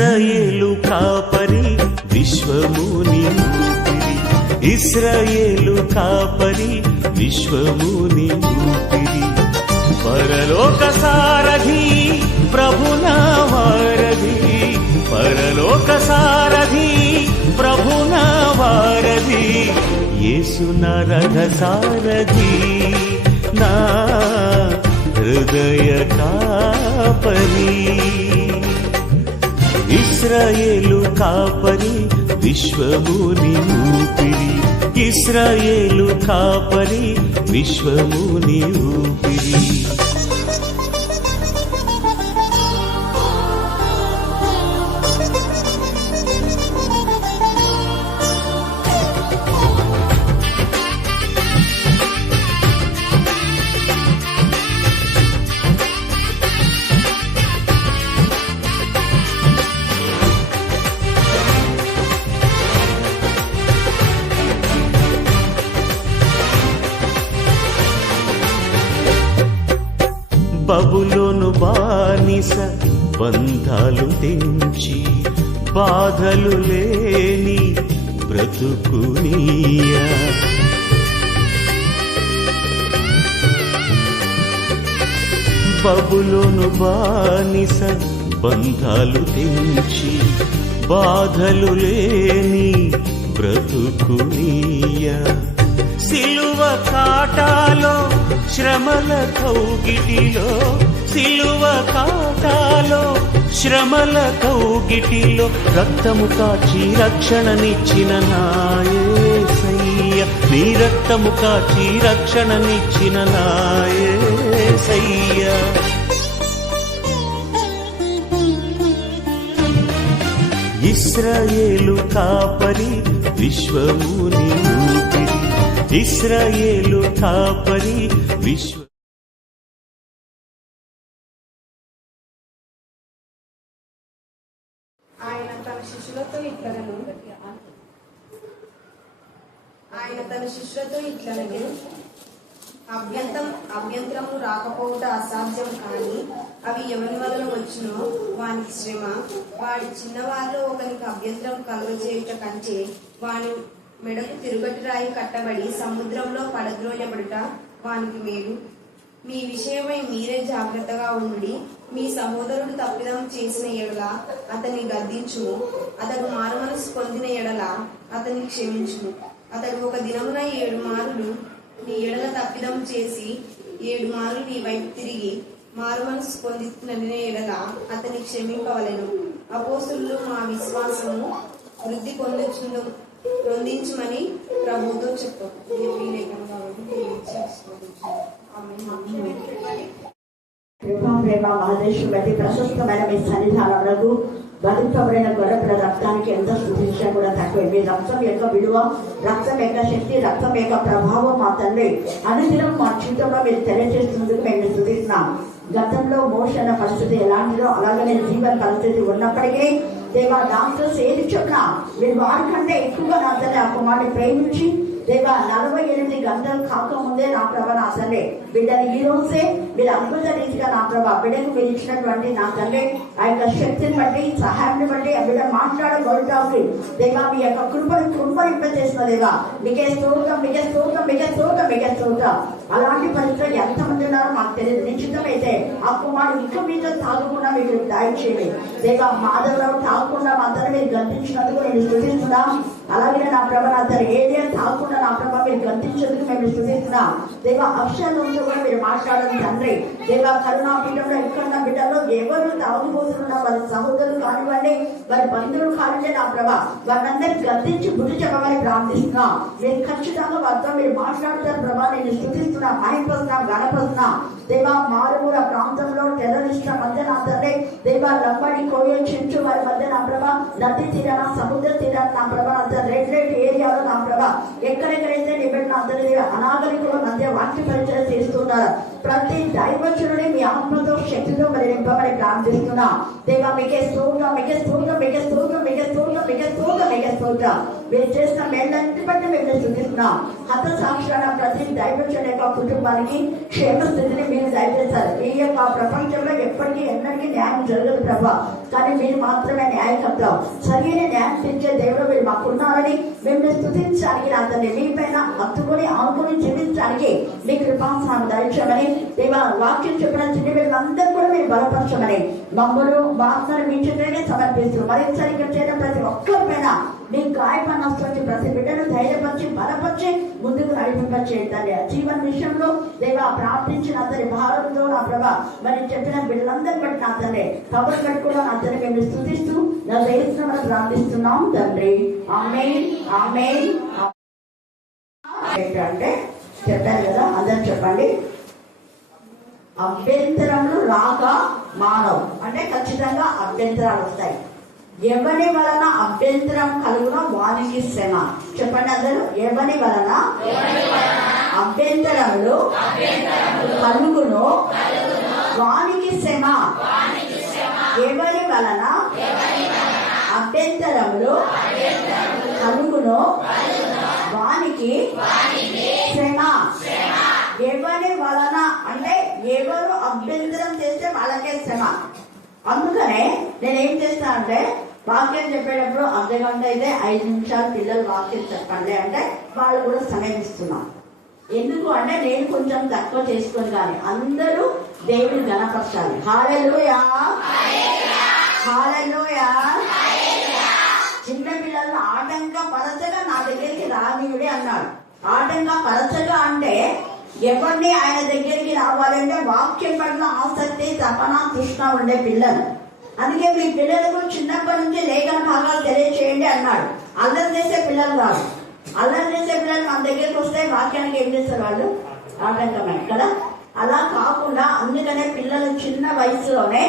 ఇశ్రాయేలు కాపరి విశ్వముని ఊపిరి, ఇశ్రాయేలు కాపరి విశ్వముని ఊపిరి, పరలోక సారథి ప్రభునా వారధి, పరలోక సారథి ప్రభునా వారధి, యేసు నా రథ సారథి నా హృదయ కాపరి. ఇశ్రాయేలు కాపరి విశ్వముని ఊపిరి, ఇశ్రాయేలు కాపరి విశ్వముని ఊపిరి. బబులోను బానిస బంధాలు తెంచి బాధలు లేని బ్రతుకునియా, బబులోను బానిస బంధాలు తెంచి బాధలు లేని బ్రతుకునియా, సిలువ కాటాలో శ్రమల కౌగిటిలో, సిలువ కాటాలో శ్రమల కౌగిటిలో రక్తము కాచి రక్షణనిచ్చిన నా యేసయ్య, నీ రక్తము కాచి రక్షణనిచ్చిన నా యేసయ్య. ఇశ్రాయేలు కాపరి విశ్వముని ఊపిరి, ఇశ్రాయేలు కాపరి విశ్వ. ఆయన తన శిష్యులతో ఇట్లనెను, అభ్యంతరము రాకపోవుట అసాధ్యం, కానీ అవి ఎవరి వలన వచ్చినో వానికి శ్రమ. వాడి చిన్నవారిలో ఒకరికి అభ్యంతరం కలుగజేయుట కంటే వాని మెడకు తిరుగటి రాయి కట్టబడి సముద్రంలో పడద్రోయబడుట వానికి మేలు. మీ విషయమై మీరే జాగ్రత్తగా ఉండి, మీ సహోదరుడు తప్పిదం చేసిన ఎడల అతన్ని గద్దించుము, అతడు మారుమనసు పొందిన ఎడల అతన్ని క్షమించుము. అతడు ఒక దినమున 7 మారులు నీ ఎడల తప్పిదం చేసి 7 మారులు నీ వైపు తిరిగి మారుమనసు పొందిన ఎడల అతన్ని క్షమింపవలెను. అపోస్తలులు మా విశ్వాసము వృద్ధి పొందించమని ప్రభుతో చెప్పారు. ప్రేమ మహదేశం బట్టి ప్రశస్తమైన మీ సన్నిధానములకు బలితమైన గొర్రెల రక్తానికి ఎంత స్థుతించినా కూడా తక్కువ. మీ రక్తం యొక్క విలువ, రక్తం యొక్క శక్తి, రక్తం యొక్క ప్రభావం మా తండ్రి అనుదినం మా జీవితంలో మీరు తెలియజేస్తున్నందుకు మేము స్థుతిస్తున్నాం. గతంలో మోషన్ పరిస్థితి ఎలాంటిదో అలాగనే జీవన పరిస్థితి ఉన్నప్పటికీ దేవా డాక్టర్స్ ఏది చెప్పినా మీరు వారికంటే ఎక్కువగా నా తండ్రి ఆ కుమారుని ప్రేమించి దేవా 48 గంటలు కాకముందే నా ప్రభ నా తండ్రి బిడ్డని ఈ రోజే మీరు అద్భుత రీతిగా నా ప్రభ బిడ్డకు మీరు ఇచ్చినటువంటి నా తండ్రి ఆ యొక్క శక్తిని బట్టి, సహాయాన్ని బట్టి ఆ బిడ్డ మాట్లాడగలుగుతాము దేవా. మీ యొక్క కృపనింపచేసిన దేవా మీకే స్తోత్రం, మీకే స్తోత్రం, మీకే స్తోత్రం, మీకే స్తోత్రం. అలాంటి పరిస్థితులు ఎంతమంది ఉన్నారో మాకు తెలియదు. నిశ్చితమైతే ఆ కుమారుడు ఇక మీద తాగకుండా మీరు దయచేయండి దేవా. మాధవరావు తాగకుండా మా తన మీరు గంతించినందుకు నేను స్థుతిస్తున్నాం. అలాగే నా ప్రభ నా తన ఏరియా తాగకుండా నా ప్రభ మీరు గంతించేందుకు మేము స్థుతిస్తున్నాం దేవా. అక్షరంతో కూడా మీరు మాట్లాడడం తండ్రి దేవా. కరుణాపీఠంలో ఇక్కడ బిడ్డలో ఎవరు తాగుపోతున్నా వారి సహోదరులు కానివ్వండి, వారి బంధువులు కానివ్వండి నా ప్రభ వారందరినీ గద్దించి బుద్ధి చెప్పమని ప్రార్థిస్తున్నాం. మీరు ఖచ్చితంగా వారితో మీరు మాట్లాడతారు ప్రభా. నేను స్థుతిస్తున్నా, మహిపస్తున్నా, గణపస్తున్నా దేవా. మారుమూల ప్రాంతంలో టెర్రరిస్టుల మధ్య నా తండ్రి దేవా లంబడి కోయ చెంచు వారి మధ్య నా ప్రభ నది తీరాన, సముద్ర తీరాన నా ప్రభ రెడ్ ఏరియాలో నా ప్రభ ఎక్కడెక్కడైతే నిబడిన అందరి అనాగరికుల మధ్య వాక్య పరిచయం చేస్తున్నారు. ప్రతి దైవజనుడి మీ ఆత్మతో శక్తితో మరి నింపమని ప్రార్థిస్తున్నా దేవా. మీకే స్తోత్రం, మీకే స్తోత్రం, మీకే స్తోత్రం, మీకే స్తోత్రం, మీకే స్తోత్రం, మీకే స్తోత్రం. మీరు చేసిన మేళ్ళంటి బట్టి మేము స్థుతిస్తున్నాం. హతసాక్షులైన ప్రతి దైవజనుల యొక్క కుటుంబానికి క్షేమ స్థితిని మీరు దయచేస్తారు. ఈ యొక్క ప్రపంచంలో ఎప్పటికీ ఎన్నటికీ న్యాయం జరగదు ప్రభా, కానీ మీరు మాత్రమే న్యాయకర్తలు. సరైన న్యాయం తెచ్చే దేవుడు మీరు మాకున్నారని మేము స్థుతించడానికి అతన్ని మీపైన హత్తుకొని ఆనుకొని జీవించడానికి మీ కృపాసనం దయచమని దేవా వాక్యం చెప్పిన చిన్న వీళ్ళందరూ కూడా మీరు బలపరచమని మమ్మల్ని వార్తలు మీ చేతనే సమర్పిస్తూ మరించడానికి చేయడం ప్రతి ఒక్కరి పైన మీ గాయపడిన వస్తుంది. ప్రతి బిడ్డను ధైర్యపరిచి బలపరిచి ముందుకు నడిపింపచేయండి. జీవన విషయంలో దేవా ప్రార్థించిన అతని భారంతో నా ప్రభా మరి చెప్పిన బిడ్డలందరూ బట్టి నా తండ్రి కబురు కట్టుకున్న నా తండ్రి మేము స్తుతిస్తూ నా దేశంలో ప్రార్థిస్తున్నాం తండ్రి. ఆమేన్ ఆమేన్. ఏంటంటే చెప్పారు కదా, అందరు చెప్పండి. అభ్యంతరములు రాక మానవు అంటే ఖచ్చితంగా అభ్యంతరాలు వస్తాయి. ఎవరి వలన అభ్యంతరం కలుగునో వానికి శ్రమ. చెప్పండి అందరూ. ఎవరి వలన అభ్యంతరములు కలుగునో వానికి శ్రమ. ఎవరి వలన అభ్యంతరములు కలుగునో వానికి శ్రమ. ఎవరి వలన అంటే ఎవరు అభ్యంతరం చేస్తే వాళ్ళకే శ్రమ. అందుకనే నేనేం చేస్తా అంటే వాక్యం చెప్పేటప్పుడు అర్ధగంట అయితే 5 నిమిషాలు పిల్లలు వాక్యం చెప్పండి అంటే వాళ్ళు కూడా సమయం ఇస్తున్నాం. ఎందుకు అంటే నేను కొంచెం తక్కువ చేసుకొని కానీ అందరూ దేవుని ఘనపరచాలి. హల్లెలూయా హల్లెలూయా. చిన్న పిల్లలను ఆటంకపరచగా నా దగ్గరికి రానియుడి అన్నాడు. ఆటంకపరచగా అంటే ఎవరిని ఆయన దగ్గరికి రావాలంటే వాక్యం పట్ల ఆసక్తి తపన తృష్ణ ఉండే పిల్లలు. అందుకే మీ పిల్లలకు చిన్నప్పటి నుంచి లేఖన భాగాలు తెలియచేయండి అన్నాడు. అల్లరి చేసే పిల్లలు కాదు. అల్లరి చేసే పిల్లలు మన దగ్గరికి వస్తే వాక్యానికి ఏం చేస్తారు వాళ్ళు? ఆటంకమే కదా. అలా కాకుండా అందుకనే పిల్లలు చిన్న వయసులోనే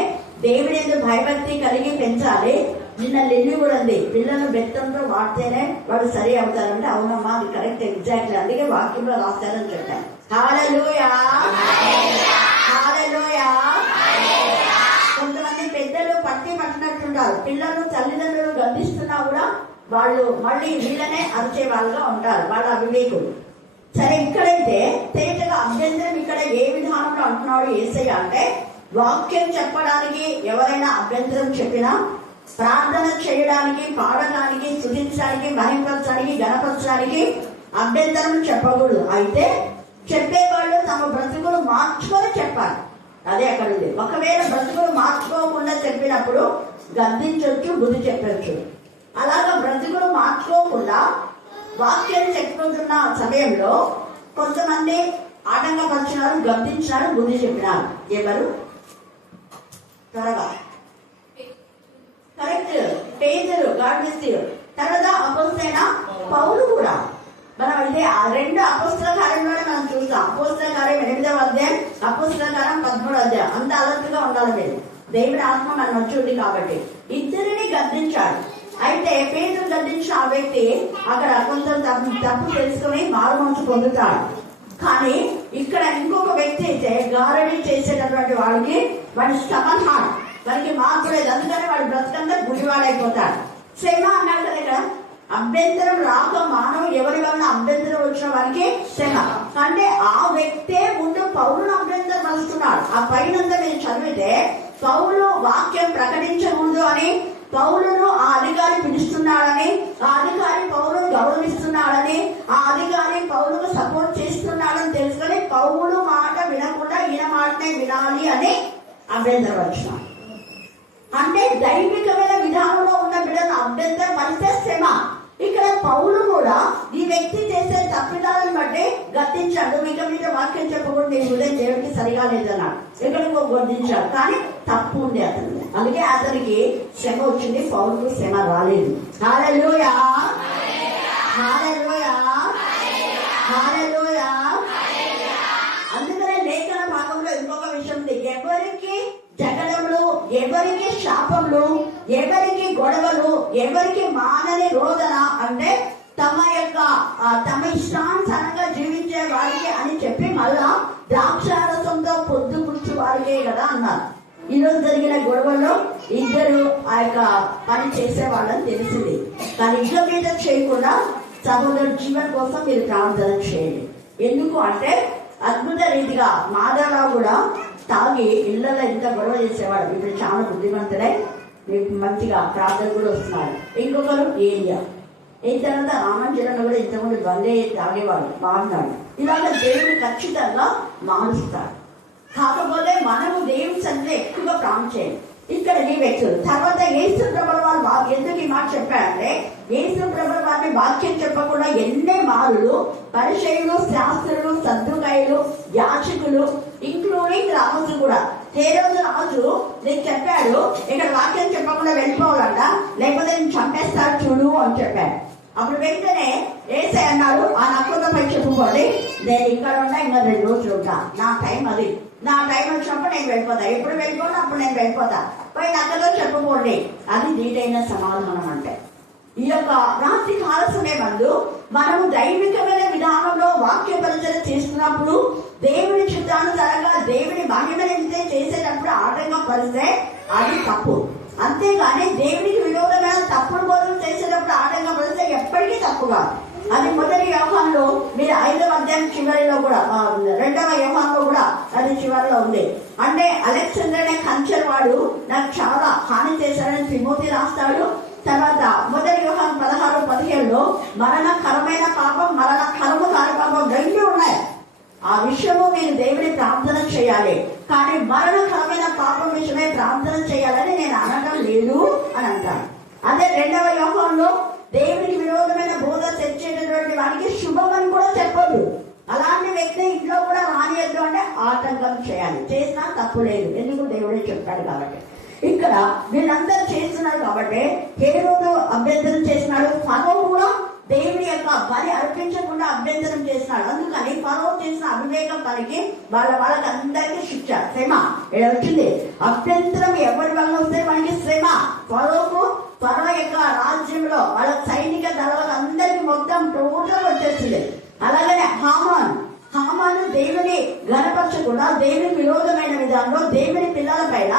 దేవుని యందు భయభక్తి కలిగి పెంచాలి. నిన్న లిల్లి కూడా ఉంది, పిల్లలు బెత్తంతో వాడితేనే వాడు సరి అవుతారంటే అవునమ్మా అది కరెక్ట్ ఎగ్జాక్ట్లీ, అందుకే వాక్యంలో రాస్తారని చెప్పాను. హల్లెలూయా హల్లెలూయా. కొంతమంది పెద్దలు పట్టినట్టుంటారు. పిల్లలు తల్లిదండ్రులు గర్దిస్తున్నా కూడా వాళ్ళు మళ్ళీ వీళ్ళనే అరిచే వాళ్ళుగా ఉంటారు. వాళ్ళ అవివేకులు. సరే, ఇక్కడైతే తేటగా అభ్యంతరం ఇక్కడ ఏ విధానంలో అంటున్నాడు యేసయ్య అంటే వాక్యం చెప్పడానికి ఎవరైనా అభ్యంతరం చెప్పినా ప్రార్థన చేయడానికి, పాడడానికి, స్తుతించడానికి, మహిమపరచడానికి, గణపరచడానికి అభ్యంతరం చెప్పకూడదు. అయితే చెప్పేవాళ్ళు తమ బ్రతుకులు మార్చుకొని చెప్పాలి. అదే అక్కడ ఉంది. ఒకవేళ బ్రతుకులు మార్చుకోకుండా చెప్పినప్పుడు గద్దించవచ్చు, బుద్ధి చెప్పచ్చు. అలాగా బ్రతుకులు మార్చుకోకుండా వాక్యం చెప్పుకుంటున్న సమయంలో కొంతమంది ఆటంకపరిచినారు, గద్దించినారు, బుద్ధి చెప్పినారు. ఎవరు? త్వరగా కరెక్ట్. పేదరు గాడ్నెస్. తర్వాత అపోస్తలైన పౌలు కూడా మనం అయితే ఆ 2 అపోస్తల కార్యంలోనే మనం చూస్తాం. అపోస్తల కార్యం 8వ అధ్యాయం, అపోస్తల కార్యం 13వ అధ్యాయం. అంత అలర్ట్గా ఉండాలి మీరు. దేవుని ఆత్మ మనం వచ్చి కాబట్టి ఇద్దరిని గద్దించాడు. అయితే పేదరు గద్దించిన ఆ వ్యక్తి అక్కడ కొంచెం తప్పు తెలుసుకుని మారుమనసు పొందుతాడు. కానీ ఇక్కడ ఇంకొక వ్యక్తి అయితే గారడీ చేసేటటువంటి వాడికి వాడి స్టమన్ హార్ట్, వాడికి మార్పు లేదు. అందుకని వాడి బ్రతకంతా గుడివాడైపోతాడు. శ్రమ అన్నాడు కదా ఇక్కడ. అభ్యంతరం రాక మానవు ఎవరి వలన అభ్యంతరం వచ్చిన వారికి శ్రమ. అంటే ఆ వ్యక్తే ముందు పౌరును అభ్యంతరం వస్తున్నాడు. ఆ పైనంతా మీరు చదివితే పౌలు వాక్యం ప్రకటించకూడదు అని, పౌలును ఆ అధికారి పిలుస్తున్నాడని, ఆ అధికారి పౌలును గౌరవిస్తున్నాడని, ఆ అధికారి పౌలుకు సపోర్ట్ చేస్తున్నాడని తెలుసుకొని పౌలు మాట వినకుండా ఈయన మాటనే వినాలి అని అభ్యంతరం వచ్చినాడు. అంటే దైవికమైన విధానంలో ఉన్న బిడ్డను అభ్యంతరం పరిస్తే శ్రమ. ఇక్కడ పౌలు కూడా ఈ వ్యక్తి చేసే తప్పిదాలను బట్టి గద్దించాడు. ఇక మీద వాక్యం చెప్పకుండా నీ హృదయం దేవుడికి సరిగా లేదన్నాడు. ఇక్కడ గద్దించాడు, కానీ తప్పు ఉంది అతను. అందుకే అతనికి శ్రమ వచ్చింది, పౌలుకు శ్రమ రాలేదు. హల్లెలూయా హల్లెలూయా హల్లెలూయా. అందుకనే లేఖన భాగంలో ఇంకొక విషయం ఉంది. ఎవరికి జగడములు, ఎవరికి శాపములు, ఎవరికి గొడవలు, ఎవరికి మానని రోదన అంటే తమ ఇష్టానుసారంగా జీవించే వారికి అని చెప్పి మళ్ళా ద్రాక్షారసంతో పొద్దు పుష్టి వారికే కదా అన్నారు. ఈరోజు జరిగిన గొడవల్లో ఇద్దరు ఆ యొక్క పని చేసే వాళ్ళని తెలిసింది. కానీ ఇక మీద చేయకుండా సహోదరు జీవన్ కోసం మీరు ప్రార్థన చేయండి. ఎందుకు అంటే అద్భుత రీతిగా మాధవరావు కూడా తాగి ఇళ్లలో ఎంత గొడవ చేసేవాడు. ఇప్పుడు చాలా బుద్ధిమంతుడే, మీకు మంచిగా ప్రార్థన కూడా వస్తున్నాడు. ఇంకొకరు ఏరియా ఈ తర్వాత రామంజలను కూడా ఇంతకుముందు బందే తాగేవాడు, బాగున్నాడు. ఇలాగ దేవుడు ఖచ్చితంగా మారుస్తాడు. కాకపోతే మనము దేవుని సన్నిధిలో ఎక్కువగా ప్రార్థన చేయాలి. ఇక్కడ ఈ వ్యక్తులు తర్వాత యేసు ప్రభువు వారు ఎందుకు ఈ మాట చెప్పారంటే, యేసు ప్రభువు వారిని వాక్యం చెప్పకుండా ఎన్నే మారులు పరిచయులు, శాస్త్రులు, సద్దుకాయులు, యాచకులు, ఇంక్లూడింగ్ రాజు కూడా. హేరోదు రాజు నేను చెప్పాడు ఇక్కడ వాక్యం చెప్పకుండా వెళ్ళిపోవాలంట, లేకపోతే నేను చంపేస్తాడు చూడు అని చెప్పాడు. అప్పుడు వెంటనే యేసయ్య అన్నాడు, ఆ నక్కలపై చెప్పుకోండి, నేను ఇక్కడ ఉన్నా ఇంకా 2 రోజులు ఉంటా, నా టైం అది, నా టైం వచ్చినప్పుడు నేను వెళ్ళిపోతా, ఎప్పుడు వెళ్ళిపోతా అప్పుడు నేను వెళ్ళిపోతా, పోయి నక్కతో చెప్పుకోండి. అది దీటైన సమాధానం. అంటే ఈ యొక్క రాత్రి కాల సమయమందు మనము దైవికమైన విధానంలో వాక్య పరిచయం చేస్తున్నప్పుడు దేవుని చిత్తానుసారంగా దేవుని మహిమనింతే చేసేటప్పుడు ఆటంకం పరిస్తే అది తప్పు. అంతేగాని దేవునికి విరోధమైన తప్పుడు బోధన చేసేటప్పుడు ఆటంకం పరిస్తే ఎప్పటికీ తప్పుగా. అది మొదటి యోహానులో మీరు 5వ అధ్యాయం చివరిలో కూడా 2వ యోహానులో కూడా అది చివరిలో ఉంది. అంటే అలెగ్జాండర్ అనే కంచెర్ వాడు నాకు చాలా హాని చేశాడని తిమోతి రాస్తాడు. తర్వాత మొదటి యోహాను 16:15లో మరణకరమైన పాపం, మరణకరము కాని పాపం 2 ఉన్నాయి. ఆ విషయము మీరు దేవుని ప్రార్థన చేయాలి. కానీ మరణకరమైన పాపం విషయమే ప్రార్థన చేయాలని నేను అనడం లేదు అని అంటాను. అదే 2వ యోహానులో దేవునికి విరోధమైన బోధ తెచ్చేటటువంటి వారికి శుభం అని కూడా చెప్పొద్దు. అలాంటి వ్యక్తి ఇంట్లో కూడా రానియద్దు అంటే ఆటంకం చేయాలి. చేసినా తప్పు లేదు, ఎందుకు దేవుడే చెప్పాడు కాబట్టి. ఇక్కడ వీళ్ళందరూ చేస్తున్నారు కాబట్టి హేరోదు అభ్యంతరం చేసినాడు, ఫరో కూడా దేవుని యొక్క బలి అర్పించకుండా అభ్యంతరం చేసినాడు. అందుకని ఫరో చేసిన అవివేకం పనికి వాళ్ళకి అందరికీ శిక్ష, శ్రమ వచ్చింది. అభ్యంతరం ఎవరి వల్ల వస్తే మనకి శ్రమ. ఫరో యొక్క రాజ్యంలో వాళ్ళ సైనిక దళాలకు అందరికి మొత్తం టోటల్ వచ్చేసింది. అలాగనే హామాను దేవుని గణపరచకుండా దేవుని విరోధమైన విధానంలో దేవుని పిల్లల పైన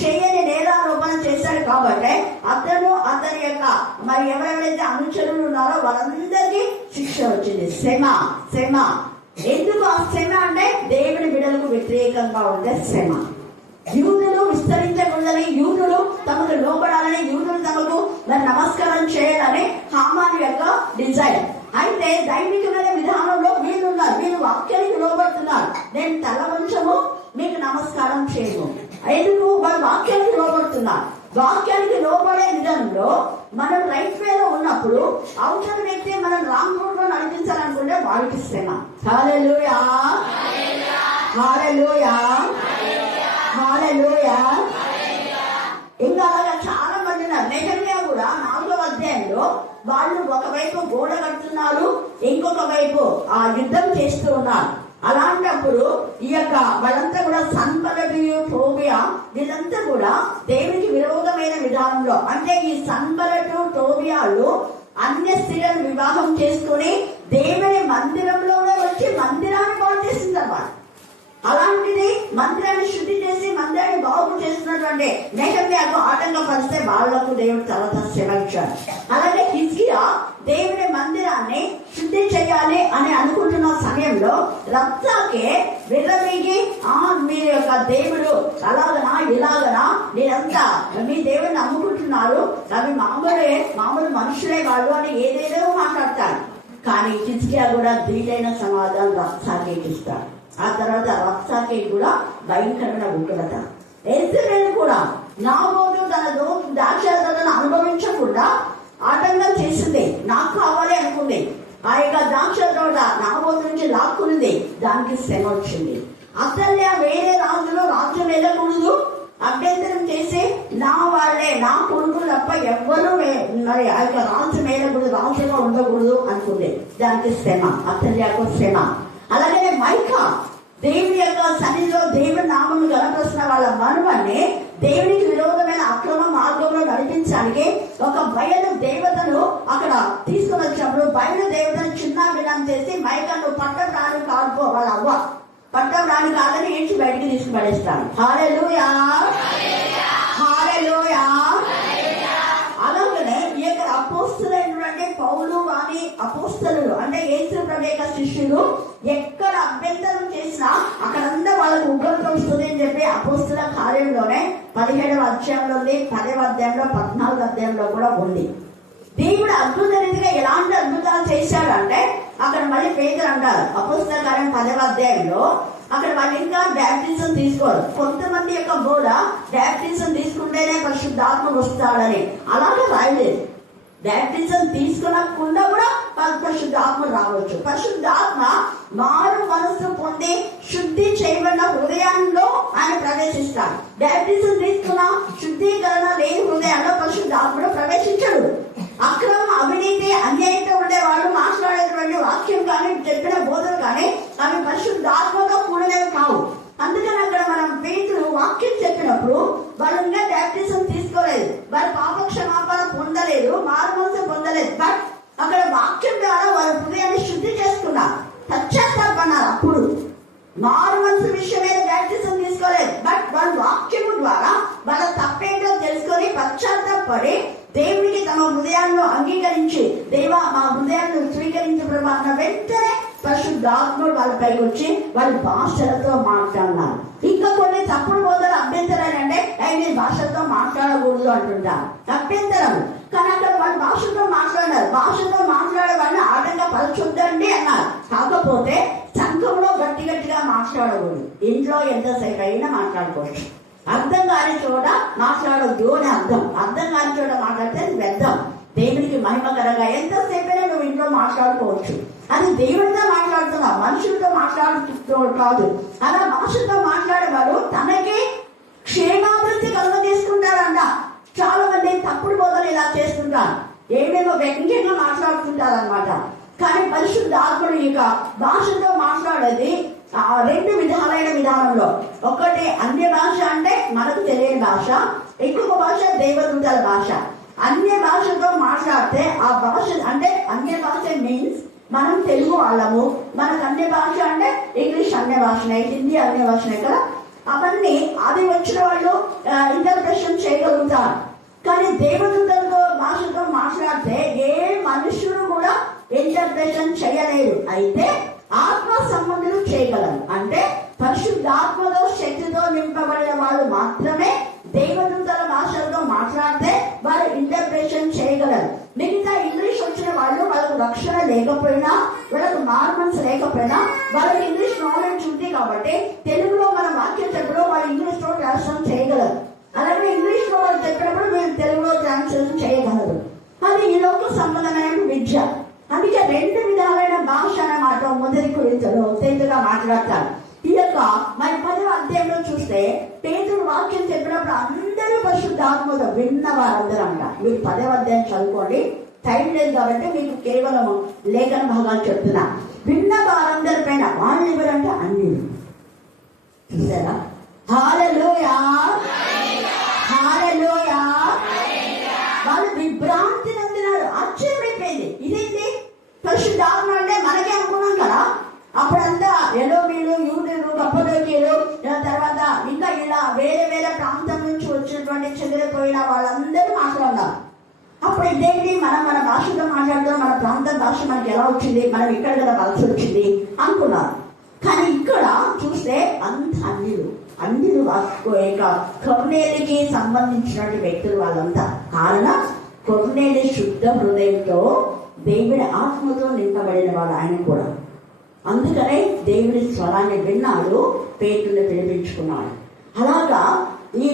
చేయని నేరారోపణ చేశాడు కాబట్టి అతని యొక్క మరి ఎవరెవరైతే అనుచరులు ఉన్నారో వాళ్ళందరికీ శిక్ష వచ్చింది. శ్రమ. ఎందుకు ఆ శ్రమ అంటే దేవుని బిడ్డలకు వ్యతిరేకంగా ఉండే శ్రమ. యూదులు విస్తరించకూడదని, యూదులు తమకు లోపడాలని, యూదులు తమకు మరి నమస్కారం చేయాలని హామాను యొక్క డిజైన్. అయితే దైవికమైన విధానంలో వీళ్ళున్నారు, వీళ్ళు వాక్యానికి లోబడుతున్నారు. నేను తల వంచము, మీకు నమస్కారం చేయము. ఎందుకు? వాళ్ళు వాక్యానికి లోబడుతున్నారు. వాక్యానికి లోబడే విధానంలో మనం రైట్ వేలో ఉన్నప్పుడు అవసరం వ్యక్తి మనం రాంగ్ రూట్ లో నడిపించాలనుకుంటే వాళ్ళకి శ్రమ. హల్లెలూయా, హల్లెలూయా, హల్లెలూయా. ఇంకా అలాగా చాలా మంది ఉన్నారు. నెహెమ్యా కూడా 4వ అధ్యాయంలో వాళ్ళు ఒకవైపు గోడ కడుతున్నారు, ఇంకొక వైపు ఆ యుద్ధం చేస్తూ ఉన్నారు. అలాంటప్పుడు ఈ యొక్క వాళ్ళంతా కూడా సన్బలటు, టోబియా వీళ్ళంతా కూడా దేవునికి విరోధమైన విధానంలో, అంటే ఈ సన్బలటు, టోబియాలు అన్య స్త్రీలను వివాహం చేసుకుని దేవుని మందిరంలోనే వచ్చి మందిరాన్ని బాగు చేస్తున్నారు వాళ్ళు. అలాంటిది మందిరాన్ని శుద్ధి చేసి మందిరాన్ని బాగు చేస్తున్నటువంటి నెహెమ్యాకు ఆటంకపరిస్తే వాళ్లకు దేవుడు తర్వాత శ్రమ ఇచ్చాడు. అలాగే హిజ్కియా దేవుని మందిరాన్ని శుద్ధి చేయాలి అని అనుకుంటున్న సమయంలో రబ్సాకే విర్రవీగి, మీ యొక్క దేవుడు అలాగనా ఇలాగనా, మీరంతా మీ దేవుడిని నమ్ముకుంటున్నారు, అవి మామూలు మనుషులే వాళ్ళు అని ఏదేదో మాట్లాడతారు. కానీ హిజ్కియా కూడా ధీటైన సమాధానం రబ్సాకే ఇస్తాడు. ఆ తర్వాత రబ్సాకే కూడా భయంకరమైన ఉగ్రత. యెజెబెల్ కూడా నాబోతు తన ద్రాక్షలను అనుభవించకుండా ఆటంకం చేసింది, నాకు కావాలి అనుకుంది. ఆ యొక్క ద్రాక్ష తోట నాబోతు నుంచి లాక్కునింది, దానికి శ్రమ వచ్చింది. అతల్య వేరే రాజ్యం వెళ్ళకూడదు అభ్యంతరం చేసి నా వాళ్ళే, నా కొడుకు తప్ప ఎవ్వరూ మరి ఆ యొక్క రాజ్యం వెళ్ళకూడదు, రాజుగా ఉండకూడదు అనుకుంది, దానికి శ్రమ, అతల్యకు శ్రమ. అలాగే మైకా దేవుని యొక్క సన్నిధిలో దేవుని నామం గణపరుస్తున్న వాళ్ళ మనుమని దేవునికి విరోధమైన అక్రమ మార్గంలో నడిపించడానికి ఒక బయలు దేవతను అక్కడ తీసుకుని వచ్చినప్పుడు బయలు దేవతను చిన్న విధానం చేసి మైకాను పట్టం రాని కాల్పో వాళ్ళ అవ్వ పట్టం రాని కాదని ఏంటి బయటికి తీసుకుపడేస్తాను. హల్లెలూయా, హల్లెలూయా. అలాగనే ఈ యొక్క అపోస్తులైన శిష్యులు ఎక్కడ అభ్యంతరం చేసినా అక్కడంతా వాళ్ళకు ఉగ్రత వస్తుంది అని చెప్పి అపోస్తుల కార్యంలోనే 17వ అధ్యాయంలో ఉంది, 10వ అధ్యాయంలో, 14వ అధ్యాయంలో కూడా ఉంది. దేవుడు అద్భుత రీతిగా ఎలాంటి అద్భుతాలు చేశాడంటే అక్కడ మళ్ళీ పేతురు అంటారు అపోస్తుల కార్యం 10వ అధ్యాయంలో, అక్కడ వాళ్ళు ఇంకా బ్యాప్టిజం తీసుకోరు. కొంతమంది యొక్క బోధ బ్యాప్టిజం తీసుకుంటేనే పరిశుద్ధాత్మ వస్తాడని, అలాగే రాయలేదు. బ్యాప్టిజం తీసుకునకుండా కూడా పరిశుద్ధాత్మ రావచ్చు. పరిశుద్ధాత్మ మారు మనసు పొంది శుద్ధి చేయబడిన హృదయంలో ఆయన ప్రవేశిస్తాడు. బ్యాప్టిజం తీసుకున్న శుద్ధీకరణ లేని హృదయంలో పరిశుద్ధాత్మను ప్రవేశించడు. అక్రమ, అవినీతి, అన్యాయంతో ఉండే వాళ్ళు మాట్లాడేటువంటి వాక్యం కానీ చెప్పిన బోధలు కానీ అవి పరిశుద్ధాత్మతో కూడినవి కావు. అందుకని అక్కడ మనం పేతురు వాక్యం చెప్పినప్పుడు వాళ్ళు ఇంకా బ్యాప్టిజం తీసుకోలేదు, వారి పాప క్షమాపణ పొందలేదు, మారుమనసు పొందలేదు. బట్ అక్కడ వాక్యం ద్వారా వారి హృదయాన్ని శుద్ధి చేసుకున్నారు, పశ్చాత్తాపన్నారు. అప్పుడు మారు మనసు విషయమే బ్యాప్టిజం తీసుకోలేదు, బట్ వాళ్ళ వాక్యము ద్వారా వాళ్ళ తప్పేంటో తెలుసుకొని పశ్చాత్తాపడి దేవుడికి తమ హృదయాలను అంగీకరించి, దేవా మా హృదయాలను స్వీకరించి ప్రభా అన్న వెంటనే పరిశుద్ధాత్ముడు వాళ్ళపైకి వచ్చి వాళ్ళ భాషలతో మాట్లాడినారు. ఇంకా కొన్ని తప్పుడు బోధలు అభ్యంతరాలు అంటే మీరు భాషతో మాట్లాడకూడదు అంటుంటారు, అభ్యంతరం. కానీ అక్కడ వాళ్ళు భాషతో మాట్లాడారు. భాషతో మాట్లాడే వాళ్ళని ఆటంకపరచొద్దండి అన్నారు. కాకపోతే సంఘంలో గట్టిగా మాట్లాడకూడదు, ఇంట్లో ఎంతసేపు అయినా మాట్లాడుకోవచ్చు. అర్థం కాని చోట మాట్లాడొద్దు అని అర్థం. అర్థం కాని చోట మాట్లాడితే వ్యర్థం, దేవునికి మహిమకరంగా ఎంతసేపైనా నువ్వు ఇంట్లో మాట్లాడుకోవచ్చు. అది దేవుడితో మాట్లాడుతున్నావు, మనుషులతో మాట్లాడుతూ కాదు. అలా భాషతో మాట్లాడేవారు తనకి క్షేమాభివృద్ధి కలుగ తీసుకుంటారంట. చాలా మంది తప్పుడు బోధలు ఇలా చేస్తుంటారు, ఏమేమో వ్యంగ్యంగా మాట్లాడుతుంటారు అనమాట. కానీ పరిశుద్ధాత్ముడు ఇక భాషతో మాట్లాడేది 2 విధాలైన విధానంలో. ఒకటి అన్య భాష అంటే మనకు తెలియని భాష, ఇంకొక భాష దేవదూతల భాష. అన్య భాషతో మాట్లాడితే ఆ భాష అంటే అన్య భాష మీన్స్ మనం తెలుగు వాళ్ళము, మనకు అన్య భాష అంటే ఇంగ్లీష్ అన్య భాషనే, హిందీ అన్య భాషనే కదా. అవన్నీ అది వచ్చిన వాళ్ళు ఇంటర్ప్రెషన్ చేయగలుగుతారు. కానీ దేవదూతలతో భాషతో మాట్లాడితే ఏ మనుషుడు కూడా ఇంటర్ప్రెషన్ చేయలేరు. అయితే ఆత్మ సంబంధులు చేయగలరు. అంటే పరిశుద్ధాత్మలో శక్తితో నింపబడిన వాళ్ళు మాత్రమే దేవదూతల భాషలతో మాట్లాడితే వారు ఇంటర్ప్రెషన్ చేయగలరు. మిగతా ఇంగ్లీష్ వచ్చిన వాళ్ళు వాళ్ళకు రక్షణ లేకపోయినా, వాళ్ళకు మార్మన్స్ లేకపోయినా, వాళ్ళకి ఇంగ్లీష్ నాలెడ్జ్ ఉంది కాబట్టి తెలుగులో మన వాక్యం చెప్పడం వాళ్ళు ఇంగ్లీష్ లో ట్రాన్స్లేషన్ చేయగలరు. అలాగే ఇంగ్లీష్ లో వాళ్ళు చెప్పినప్పుడు మీరు తెలుగులో ట్రాన్స్లేషన్ చేయగలరు. అది ఈ లోక సంబంధమైన విద్య. అందుకే 2 విధాలైన భాష అన్నమాట. మొదటి కొరింథీయులు తేలికగా మాట్లాడతారు. ఈ యొక్క మరి 10వ అధ్యాయంలో చూస్తే పేతురు వాక్యం చెప్పినప్పుడు అందరూ పరిశుద్ధాత్మతో విన్న వారందరూ అంట. మీరు 10వ అధ్యాయం చదువుకోండి, టైం లేదు కాబట్టి మీకు కేవలం లేఖన భాగాలు చెప్తున్నా. విన్న వారందరి పైన వాళ్ళు ఎవరంటే అన్యులు. చూసారా? హల్లెలూయా, హల్లెలూయా. వాళ్ళు విభ్రాంతి నందినారు. ఆశ్చర్యమైపోయింది, ఇదేంటి పరిశుద్ధాత్మ అంటే మనకే అనుకున్నాం కదా. అప్పుడంతా ఎలోమీలు, యూదులు, కప్పదోకీలు, తర్వాత ఇంకా ఇలా వేరే వేరే ప్రాంతం నుంచి వచ్చినటువంటి చెదిరిపోయిన వాళ్ళందరూ మాట్లాడారు. అప్పుడు ఇదేంటి మనం మన భాషతో మాట్లాడుతాం, మన ప్రాంత భాష మనకి ఎలా వచ్చింది, మనం ఇక్కడ కదా వలస వచ్చింది అనుకున్నారు. కానీ ఇక్కడ చూస్తే అంత అన్యులు కొర్నేలికి సంబంధించినటువంటి వ్యక్తులు వాళ్ళంతా. కారణం కొర్నేలి శుద్ధ హృదయంతో దేవుడి ఆత్మతో నింపబడిన వాడు ఆయన కూడా. అందుకనే దేవుడి స్వరాన్ని విన్నాడు, పేతురుని పిలిపించుకున్నాడు. అలాగా ఈ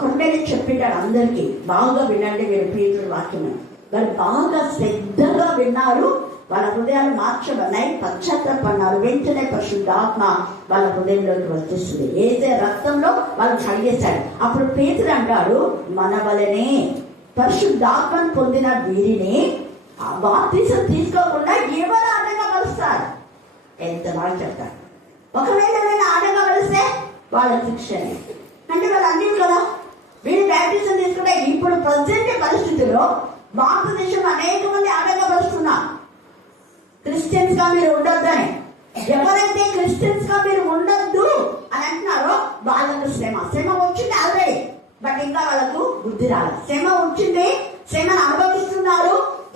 కొర్నేలి చెప్పినాడు అందరికీ, బాగా వినండి మీరు పేతురు వాక్యం. వాళ్ళు బాగా శ్రద్ధగా విన్నారు, వాళ్ళ హృదయాలు మార్చబడినాయి, పశ్చాత్తాపడ్డారు. వెంటనే పరిశుద్ధాత్మ వాళ్ళ హృదయంలోకి వచ్చేస్తుంది. ఏదే రక్తంలో వాళ్ళు కడిగేశాడు. అప్పుడు పేతురు అంటాడు, మన వలనే పరిశుద్ధాత్మను పొందిన వీరిని బాప్తిసం తీసుకోకుండా ఎవరు ఆటంకపరుస్తారు? ఎంత బాగా చెప్తారు. ఒకవేళ నేను ఆటంకపరిస్తే వాళ్ళ శిక్షనే. అంటే వాళ్ళు అన్నీ కదా, వీళ్ళు బాప్తిసం తీసుకుంటే ఇప్పుడు ప్రజెంట్ పరిస్థితుల్లో భారతదేశం అనేక మంది ఆటంకపరుస్తున్నారు. క్రిస్టియన్స్ గా మీరు ఉండొద్దని. ఎవరైతే క్రిస్టియన్స్ గా మీరు ఉండొద్దు అని అంటున్నారో వాళ్ళకు శ్రమ వచ్చింది ఆల్రెడీ, బట్ ఇంకా వాళ్ళకు బుద్ధి రాలేదు. శ్రమ వచ్చింది, శ్రమను అనుభవిస్తున్నారు.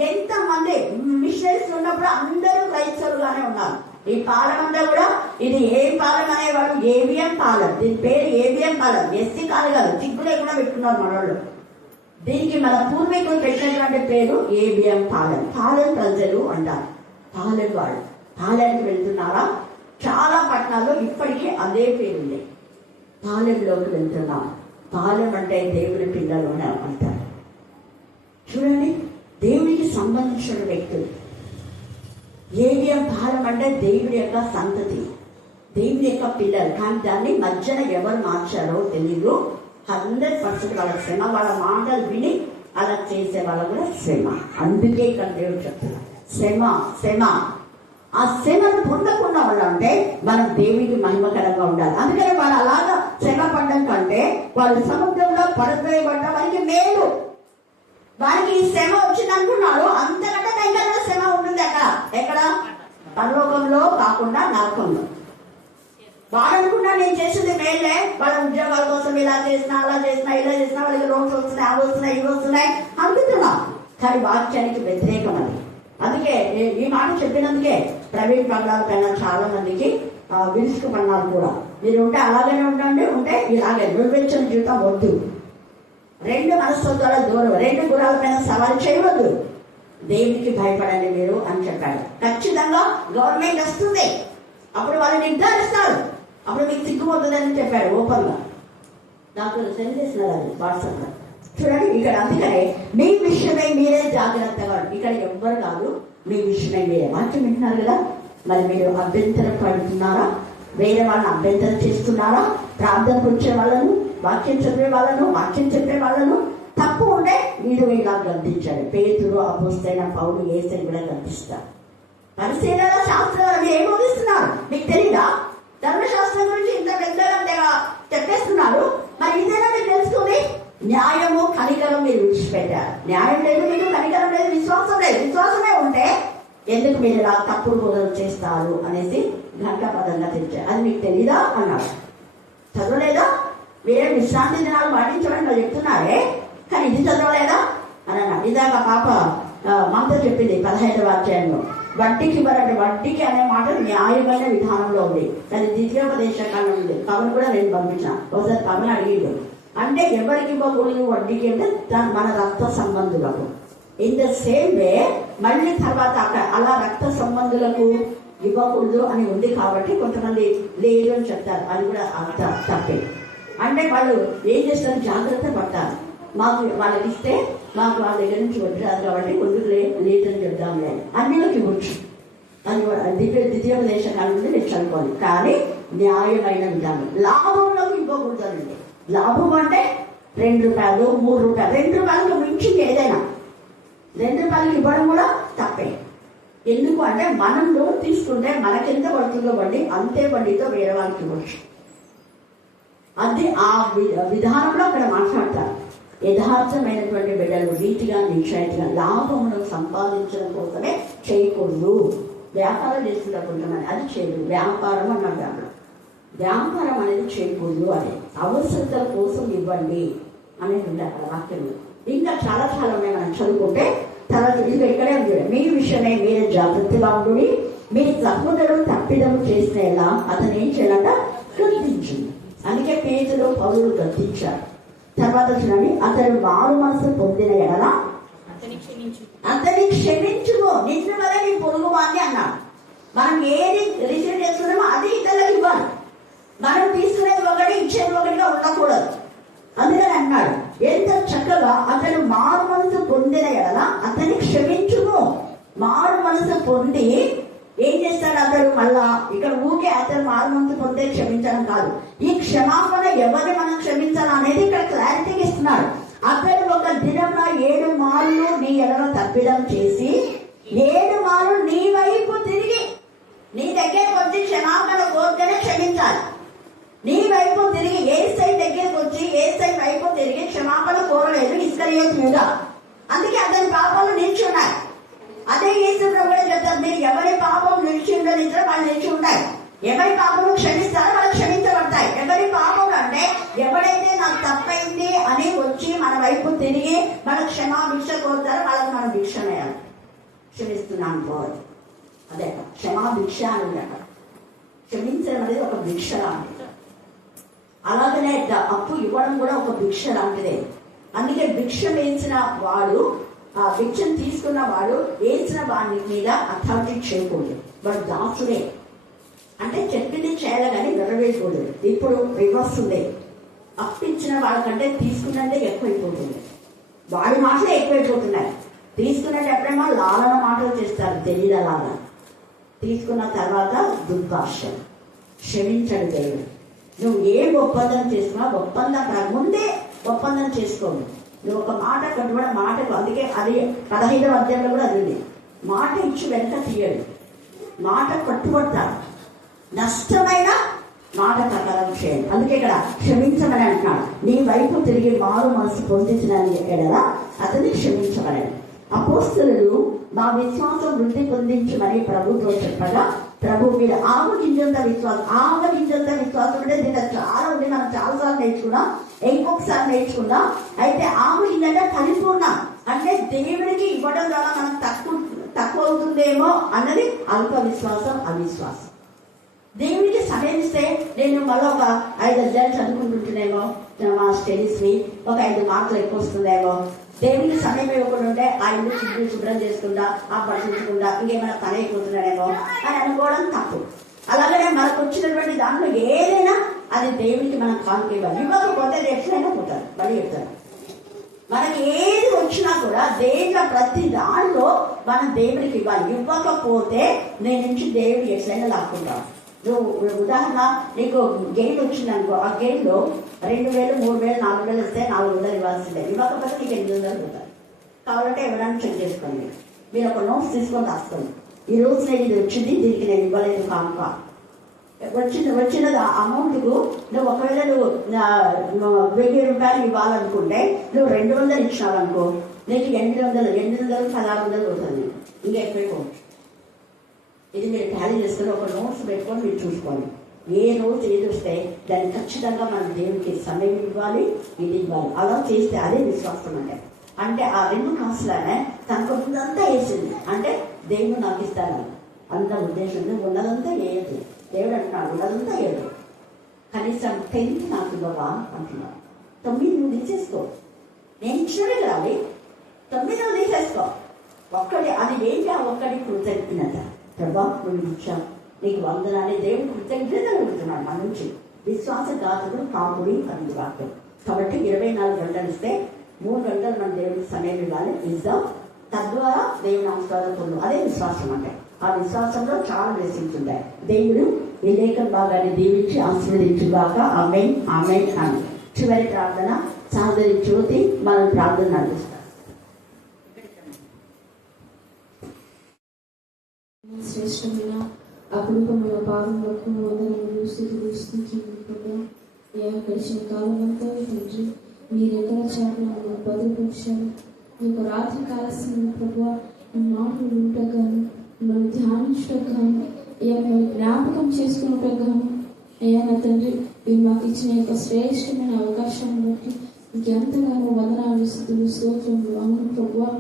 ఎంతమంది మిషనరీస్ ఉన్నప్పుడు అందరూ క్రైస్తవులుగానే ఉన్నారు. ఈ పాలెం అంతా కూడా ఇది ఏ పాలెం అనేవాడు? ఏబిఎం పాలెం. దీని పేరు ఏబిఎం పాలెం. ఎస్సీ కాదు కాదు, చిగ్గు లేకుండా పెట్టుకున్నారు మనోళ్ళు. దీనికి మన పూర్వీకులు పెట్టినటువంటి పేరు ఏబిఎం పాలెం. పాలెం ప్రజలు అంటారు. పాలెం వాళ్ళు పాలెంకి వెళ్తున్నారా? చాలా పట్టణాల్లో ఇప్పటికీ అదే పేరు ఉంది. పాలెంలోకి వెళ్తున్నాం. పాలెం అంటే దేవుని పిల్లలు అంటారు. చూడండి, దేవునికి సంబంధించిన వ్యక్తులు. ఏబిఎం పాలెం అంటే దేవుడి యొక్క సంతతి, దేవుడి యొక్క పిల్లలు. కానీ దాన్ని మధ్యన ఎవరు మార్చారో తెలీదు. 100% వాళ్ళ శ్రమ, వాళ్ళ మాటలు విని అలా చేసే వాళ్ళ కూడా శ్రమ. అందుకే ఇక్కడ దేవుడు చెప్తున్నారు శ్రమ శ్రమ. ఆ శ్రమను పొందకుండా ఉండాలంటే మనం దేవుడికి మహిమకరంగా ఉండాలి. అందుకని వాళ్ళు అలాగా శ్రమ పడడం కంటే వాళ్ళు సముద్రంలో పడవేయబడ్డం వారికి మేలు. వారికి ఈ శ్రమ వచ్చింది అనుకున్నాడు, అంతకంటే భయంకరమైన శ్రమ ఉంటుంది అక్కడ. ఎక్కడ? పరలోకంలో కాకుండా నరకంలో. వాడు అనుకున్నా నేను చేసింది మేలే, వాళ్ళ ఉద్యోగాల కోసం ఇలా చేసినా అలా చేసినా ఇలా చేసినా వాళ్ళకి లోన్స్ వస్తున్నాయి, అవి వస్తున్నాయి, ఇవి వస్తున్నాయి అనుకుంటున్నాం. కానీ వాక్యానికి వ్యతిరేకం అది. అందుకే ఈ మాట చెప్పినందుకే ప్రైవేట్ బంగ్లాల పైన చాలా మందికి విరుచుకుపడినారు కూడా. మీరు ఉంటే అలాగనే ఉండండి, ఉంటే ఇలాగే నిర్వహించిన జీవితం వద్దు. 2 మనస్తత్వాల దూరం, 2 గురాల పైన సవాల్ చేయవద్దు. దేవునికి భయపడండి మీరు అని చెప్పాడు. ఖచ్చితంగా గవర్నమెంట్ వస్తుంది, అప్పుడు వాళ్ళు నిర్ధారిస్తారు, అప్పుడు మీకు సిగ్గుపోతుందని చెప్పాడు ఓపెన్ గా. నాకు సెండ్ చేసినారు అది వాట్సాప్ లో. చూడండి ఇక్కడ, అందుకనే మీ విషయమై మీరే జాగ్రత్తగా. ఇక్కడ ఎవ్వరు కాదు, మీ విషయమై మీరే. వాక్యం వింటున్నారు కదా, మరి మీరు అభ్యంతరం పడుతున్నారా? వేరే వాళ్ళని అభ్యంతరం చేస్తున్నారా? ప్రార్థనకు వచ్చే వాళ్ళను, వాక్యం చదివే వాళ్ళను, వాక్యం చెప్పే వాళ్ళను తప్పు ఉంటే మీరు ఇలా గద్దించారు. పేతురు, అపోస్తలైన పౌలు, యేసుని కూడా గద్దిస్తారు. పరిశీలన శాస్త్రాలు మీరు ఏం బోధిస్తున్నారు? మీకు తెలీదా? ధర్మశాస్త్రం గురించి ఇంత పెద్దగా చెప్పేస్తున్నారు. మరి ఇదేనా మీరు తెలుసుకుని? న్యాయము కనికరం మీరు విడిచిపెట్టారు. న్యాయం లేదు మీకు, కనికరం లేదు, విశ్వాసం లేదు. విశ్వాసమే ఉంటే ఎందుకు మీరు ఇలా తప్పుడు బోధన చేస్తారు అనేసి ఘంటాపదంగా తెచ్చారు. అది మీకు తెలీదా అన్నారు. చదవలేదా? మీరే విశ్రాంతి దినాలు పాటించమని వాళ్ళు చెప్తున్నారే, కానీ ఇది చదవలేదా అని అన్నారు. ఇదాక పాప మాతో చెప్పింది 15వ అధ్యాయంలో. వడ్డీకి ఇవ్వరండి. వడ్డీకి అనే మాట న్యాయమైన విధానంలో ఉంది. కానీ ద్వితీయోపదేశ కాలం ఉంది. కమలు కూడా నేను పంపించాను. ఒకసారి కమలు అడిగిండు, అంటే ఎవరికి ఇవ్వకూడదు వడ్డీకి అంటే మన రక్త సంబంధులకు. ఇన్ ద సేమ్ వే మళ్ళీ తర్వాత అక్కడ అలా రక్త సంబంధులకు ఇవ్వకూడదు అని ఉంది కాబట్టి కొంతమంది లేదు అని చెప్తారు. అది కూడా అంత తప్పే. అంటే వాళ్ళు ఏం చేస్తారు? జాగ్రత్త పడతారు. మాకు వాళ్ళకి ఇస్తే మాకు వాళ్ళ దగ్గర నుంచి వడ్డారు కాబట్టి కొందరు లేదని చెప్దాంలే, అన్నిలోకి ఇవ్వచ్చు. అది ద్వితీయోపదేశ కాలం నుండి నేను చదువుకోవాలి. కానీ న్యాయమైన విధానం. లాభంలోకి ఇవ్వకూడదండి. లాభం అంటే 2 రూపాయలు, 3 రూపాయలు, 2 రూపాయలకు మించింది ఏదైనా 2 రూపాయలకి ఇవ్వడం కూడా తప్పే. ఎందుకు అంటే మనం లోన్ తీసుకుంటే మనకెంత పడుతుందో వడ్డీ అంతే వడ్డీతో వేరే వాళ్ళకి ఇవ్వచ్చు. అది ఆ విధానంలో అక్కడ మాట్లాడతారు. యథార్థమైనటువంటి బిడ్డలు నీతిగా నిశ్చయితగా లాభమును సంపాదించడం కోసమే చేయకూడదు. వ్యాపారం చేస్తున్నప్పుడు అది చేయదు. వ్యాపారం అన్నాడు దాంట్లో. వ్యాపారం అనేది చేయకూడదు. అది అవసరతల కోసం ఇవ్వండి అనేది ఉంది అక్కడ వాక్యంలో. ఇంకా చాలా చాలా ఉన్నాయి. మనం చదువుకుంటే తర్వాత ఇది ఇక్కడే ఉంది. మీ విషయమే మీరే జాగ్రత్తగా ఉండి మీ సహోదరుడు తప్పిదం చేసేలా అతను ఏం చేయాలంట? గద్దించింది. అందుకే పేతురు, పౌలు గద్దించారు. తర్వాత చూడండి, అతడు మారు మనసు పొందిన ఎడల అతని క్షమించుకో, నిన్ను వల్ల నీ పొరుగు వాడిని అన్నాడు. మనం ఏది రిసీవ్ చేస్తున్నామో అది ఇతరులకు ఇవ్వాలి. మనం తీసుకునేది ఒకటి, ఇచ్చేది ఒకటిగా ఉండకూడదు. అందుకని అన్నాడు, ఎంత చక్కగా అతను మారు మనసు పొందిన ఎడల అతని క్షమించుకో. మారు మనసు పొంది ఏం చేస్తాడు అతడు? మళ్ళా ఇక్కడ ఊకే అతను మారు మనసు పొందే క్షమించడం కాదు. ఈ క్షమాపణ ఎవరిని మనం క్షమించాలి అనేది ఇక్కడ క్లారిటీగా ఇస్తున్నాడు. అతడు ఒక దినంలో 7 మార్లు నీ ఎడల తప్పిదం చేసి 7 మార్లు నీ వైపు తిరిగి, నీ దగ్గరకు వచ్చి క్షమాపణ కోరితేనే క్షమించాలి. నీ వైపు తిరిగి ఏసై దగ్గరకు వచ్చి ఏసై వైపు తిరిగి క్షమాపణ కోరలేదు ఇస్కరియోతు మీద. అందుకే అతని పాపాలు నిలిచి ఉన్నాయి. అదే యేసు ప్రభు కూడా చెప్తారు, మీరు ఎవరి పాపం నిలిచి ఉండనిచ్చారో వాళ్ళు నిలిచి ఉంటాయి. ఎవరి పాపము క్షమిస్తారో వాళ్ళు క్షమించబడతాయి. ఎవరి పాపం అంటే ఎవడైతే నాకు తప్పైంది అని వచ్చి మన వైపు తిరిగి మన క్షమాభిక్ష కోరుతారో వాళ్ళకి మనం భిక్ష వేయాలి. క్షమిస్తున్నాను పోవాలి. అదే క్షమాభిక్ష అని ఉంది అక్కడ. క్షమించడం అనేది ఒక భిక్ష లాంటిది. అలాగనే అప్పు ఇవ్వడం కూడా ఒక భిక్ష లాంటిదే. అందుకే భిక్ష వేసిన వాడు, ఆ భిక్షను తీసుకున్న వాడు వేసిన వాడి మీద అథారిటీ చేయకూడదు. వాడు దాసుడే, అంటే చెప్పింది చేయాలి కానీ నెరవేయకూడదు. ఇప్పుడు రివర్స్ ఉంది. అప్పిచ్చిన వాళ్ళకంటే తీసుకున్నదే ఎక్కువైపోతుంది. వాడి మాటలే ఎక్కువైపోతున్నాయి. తీసుకున్నట్టు ఎప్పుడేమో లాలన మాటలు చేస్తారు, తెలియదలాగా. తీసుకున్న తర్వాత దుర్భాష. క్షమించడు దేవుడు. నువ్వు ఏ ఒప్పందం చేసుకున్నా ఒప్పందం ముందే ఒప్పందం చేసుకోండి. నువ్వు ఒక మాట కట్టుబడి మాటకు, అందుకే అది 15వ అధ్యాయంలో కూడా అది ఉంది. మాట ఇచ్చి వెంట తీయడు, మాట కట్టుబడతాడు. నష్టమైన మాట ప్రకారం చేయండి. అందుకే ఇక్కడ క్షమించమని అంటున్నాడు. నీ వైపు తిరిగి మారు మనసు పొందించిన ఎడలా అతన్ని క్షమించమని. అపోస్తలులు మా విశ్వాసం వృద్ధి పొందించమని ప్రభుతో చెప్పగా, ప్రభు మీరు ఆవగింజంత విశ్వాసం అంటే దీంట్లో చాలా ఉంది. మనం చాలాసార్లు నేర్చుకున్నాం, ఇంకొకసారి నేర్చుకున్నాం. అయితే ఆవగింజంటే పరిపూర్ణ, అంటే దేవుడికి ఇవ్వడం ద్వారా మనకు తక్కువ అవుతుందేమో అన్నది అల్ప విశ్వాసం, అవిశ్వాసం. దేవుడికి సమయం ఇస్తే నేను మళ్ళీ ఒక 5 అధ్యాయాలు చదువుకుంటుంటేనేమో మా స్టడీస్ని ఒక 5 మార్కులు ఎక్కువ వస్తుందేమో. దేవుడికి సమయం ఇవ్వకుండా ఉంటే ఆ ఇల్లు శుభ్రం చేసుకుంటా, ఆ పట్టించకుండా ఇంకేమైనా పని అయిపోతున్నాడేమో అని అనుకోవడం తప్పు. అలాగనే మనకు వచ్చినటువంటి దాంట్లో ఏదైనా అది దేవుడికి మనం కానుక ఇవ్వాలి. ఇవ్వకపోతే ఎట్లయినా పోతారు, మళ్ళీ చెప్తారు. మనకి ఏది వచ్చినా కూడా దేంట్లో ప్రతి దాంట్లో మనం దేవుడికి ఇవ్వాలి. ఇవ్వకపోతే నేను నుంచి దేవుడు ఎట్లయినా లాక్కుంటాం. నువ్వు ఉదాహరణ, నీకు గెయిన్ వచ్చిందనుకో, ఆ గెయిన్లో 2,000, 3,000, 4,000 వస్తే 400 ఇవ్వాల్సిందే. ఇవ్వకపోతే నీకు 800 పోతాయి. కావాలంటే ఎవరైనా చెక్ చేసుకోండి. మీరు ఒక నోట్స్ తీసుకొని రాసుకోండి. ఈ రోజు నేను ఇది వచ్చింది, దీనికి నేను ఇవ్వలేదు కానుక. వచ్చిన అమౌంట్కు నువ్వు ఒకవేళ నువ్వు 1,000 రూపాయలు ఇవ్వాలనుకుంటే నువ్వు 200 ఇచ్చినావనుకో, నీకు 800, 1600 అవుతుంది. ఇంకా ఎక్కువైపోవచ్చు. ఇది మీరు ట్యాలీ చేసుకొని ఒక నోట్స్ పెట్టుకొని మీరు చూసుకోండి. ఏ రోజు ఏది వస్తే దాన్ని ఖచ్చితంగా మనం దేవుడికి సమయం ఇవ్వాలి, ఇది ఇవ్వాలి. అలా చేస్తే అదే విశ్వాసం. అంటే ఆ 2 కాసులనే తనకు ఉన్నదంతా వేసింది, అంటే దేవుడు నాకు ఇస్తాను అంత ఉద్దేశం. ఉన్నదంతా వేయదు. దేవుడు అంటున్నాడు ఉన్నదంతా వేయదు, కనీసం 10th నాకు ఇవ్వవా అంటున్నాడు. 9 నువ్వు తీసేసుకో, నేను ఇచ్చినవి రాలి, 9 నువ్వు తీసేసుకో. ఒక్కడి అది ఏంటి? ఆ ఒక్కడి కృతజ్ఞత. ప్రభా నువ్వు ఇచ్చావు, నీకు వందనాన్ని దేవుడు కృతజ్ఞత అడుగుతున్నాడు మన నుంచి. విశ్వాసఘాతకుడు కాకుడి అని వాక్యం. కాబట్టి 24 గంటలు ఇస్తే 3 గంటలు మన దేవుడికి సమయం ఇవ్వాలి, ఇద్దాం. తద్వారా దేవుని ఆశీర్వాదం పొందు. అదే విశ్వాసం అంటే. ఆ విశ్వాసంలో చాలా బ్లెస్సింగ్స్ ఉంటాయి. దేవుడు ఈ లేఖన భాగాన్ని దీవించి ఆశీర్వదించుగాక. ఆమేన్, ఆమేన్ అని. చివరి ప్రార్థన సహోదరి జ్యోతి మనం ప్రార్థన నడిపిస్తాం. శ్రేష్టమైన అపురూపమైన పాదములకు వందనములు, స్తుతులు, గడిచిన కాలం అంతా తండ్రి మీరెక్కడ చాటున భద్రపరిచారు. ఈ యొక్క రాత్రి కాలసిన ప్రభువా మీ మాటలు వింటకు కానీ, మిమ్మల్ని ధ్యానించటకు కానీ, మేము జ్ఞాపకం చేసుకున్నట్టు కానీ, అయ్యా నా తండ్రి మీరు మాకు ఇచ్చిన యొక్క శ్రేష్టమైన అవకాశాన్ని బట్టి మీకు ఎంతగానో వందనాలు, స్తుతులు, స్తోత్రములు. అవును ప్రభువా,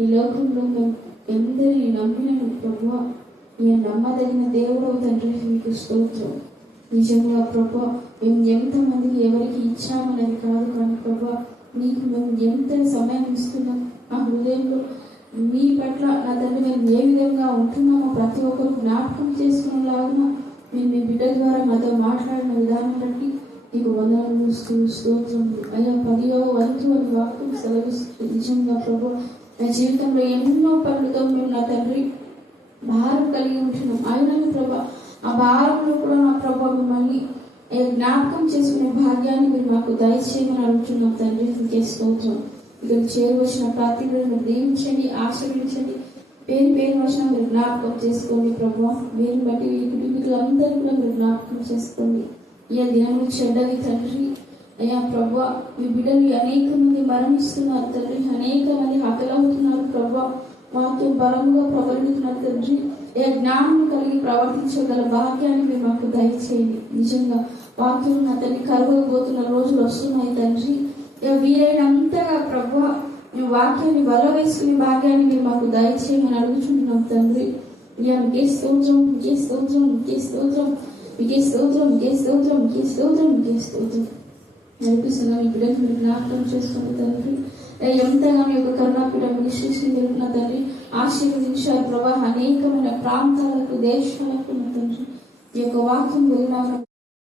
ఈ లోకంలో మేము ఎందరి నమ్మినను ప్రభువా, నేను నమ్మదగిన దేవుడు తండ్రి మీకు స్తోత్రం. నిజంగా ప్రభువా మేము ఎంతమందికి ఎవరికి ఇచ్చామనేది కాదు, కానీ ప్రభువా నీకు మేము ఎంత సమయం ఇస్తున్నాం. ఆ హృదయంలో మీ పట్ల నా తండ్రి మేము ఏ విధంగా ఉంటున్నామో ప్రతి ఒక్కరు జ్ఞాపకం చేసుకునేలాగా మేము మీ బిడ్డ ద్వారా మాతో మాట్లాడిన విధానం బట్టి నీకు వందనాలు, స్తోత్రం. అయ్యా 10వ వంతు అని వాక్యం సెలవిస్తుంది. నిజంగా ప్రభువా నా జీవితంలో ఎన్నో పనులతో మేము నా తండ్రి భారం కలిగి ఉంటున్నాం. అయినను ప్రభా ఆ భారంలో కూడా నా ప్రభా మిమ్మల్ని జ్ఞాపకం చేసుకునే భాగ్యాన్ని మీరు మాకు దయచేయమని అడుగుతున్నాం తండ్రి. ఇంకే స్తోత్రం. ఇక్కడ చేరువచ్చిన ప్రతి మీరు దీవించండి, ఆశీర్వదించండి. పేరు వచ్చిన మీరు జ్ఞాపకం చేసుకోండి ప్రభా. మీరు బట్టి ఈ కుటుంబీకులందరినీ కూడా మీరు జ్ఞాపకం చేసుకోండి. ఈ దినములు చెడ్డవి తండ్రి. అయ్యా ప్రభా మీ బిడ్డలు అనేక మంది మరణిస్తున్నారు తండ్రి, అనేక మంది హతలవుతున్నారు ప్రభా. మాతో బలముగా ప్రవర్తిస్తున్నారు తండ్రి. ఏ జ్ఞానం కలిగి ప్రవర్తించగల భాగ్యాన్ని మీరు మాకు దయచేయండి. నిజంగా వాక్యం నా తండ్రి కరువైపోతున్న రోజులు వస్తున్నాయి తండ్రి. వీలైనంతగా ప్రభా మీ వాక్యాన్ని వల్ల వేసుకునే భాగ్యాన్ని మీరు మాకు దయచేయమని అడుగుతుంటున్నాం తండ్రి. అయ్యా మీకే స్తోత్రం, మీకే స్తోత్రం, మీకే స్తోత్రం, మీకే స్తోత్రం, మీకే స్తోత్రం, మీకే స్తోత్రం, మీకే స్తోత్రం. నడిపిస్తున్నా మీ బిడ్డకు మీరు జ్ఞాపకం చేసుకున్న తండ్రి, ఎంతగా మీ యొక్క కరుణాపీఠం విశ్లేషణ జరుగుతున్న తండ్రి ఆశీర్వదించారు ప్రభా. అనేకమైన ప్రాంతాలకు, దేశాలకు తండ్రి ఈ యొక్క వాక్యం వెళ్ళిన